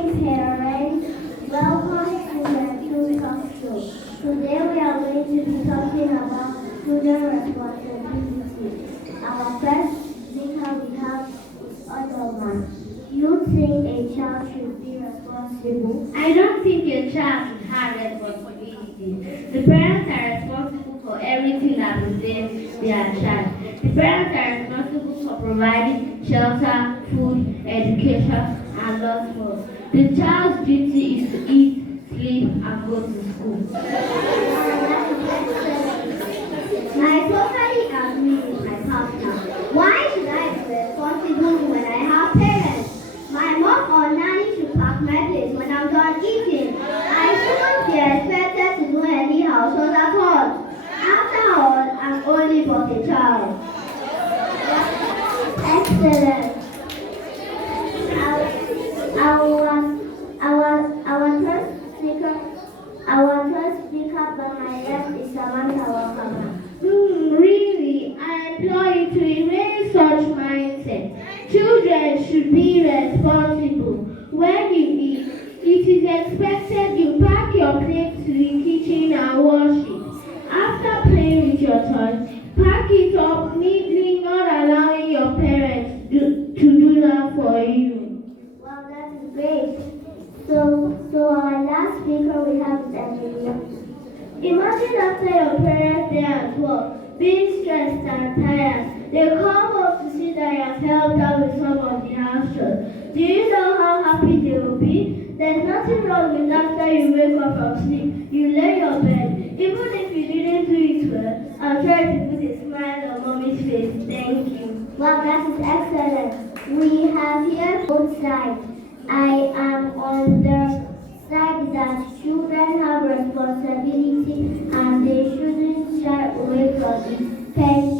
morning, parents. Welcome to the Talkshow. Today we are going to be talking about student responsibility. Our first speaker we have is Odoman. You think a child should be responsible? I don't think a child should have responsibility. The parents are responsible for everything that concerns their child. The parents are responsible for providing shelter, food, education, and lots more. The child's duty is to eat, sleep, and go to school. I totally agree with my partner. Why should I be responsible when I have parents? My mom or nanny should pack my plate when I'm done eating. I shouldn't be expected to do any household at all. After all, I'm only but a child. Excellent. Our third speaker by my left is Samantha Wakama. Really, I implore you to erase such mindset. Children should be responsible. When you eat, it is expected you pack your plate to the kitchen and wash it. After playing with your toys, pack it up neatly, not allowing your parents to do that for you. Wow, that is great. So our last speaker we have is Amelia. Imagine after your parents day at work, being stressed and tired. They come home to see that you have helped out with some of the house chores. Do you know how happy they will be? There's nothing wrong with after you wake up from sleep. You lay your bed. Even if you didn't do it well, I'll try to put a smile on mommy's face. Thank you. Wow, that is excellent. We have here both sides. I am on the side that children have responsibility and they shouldn't shy away from it. Thank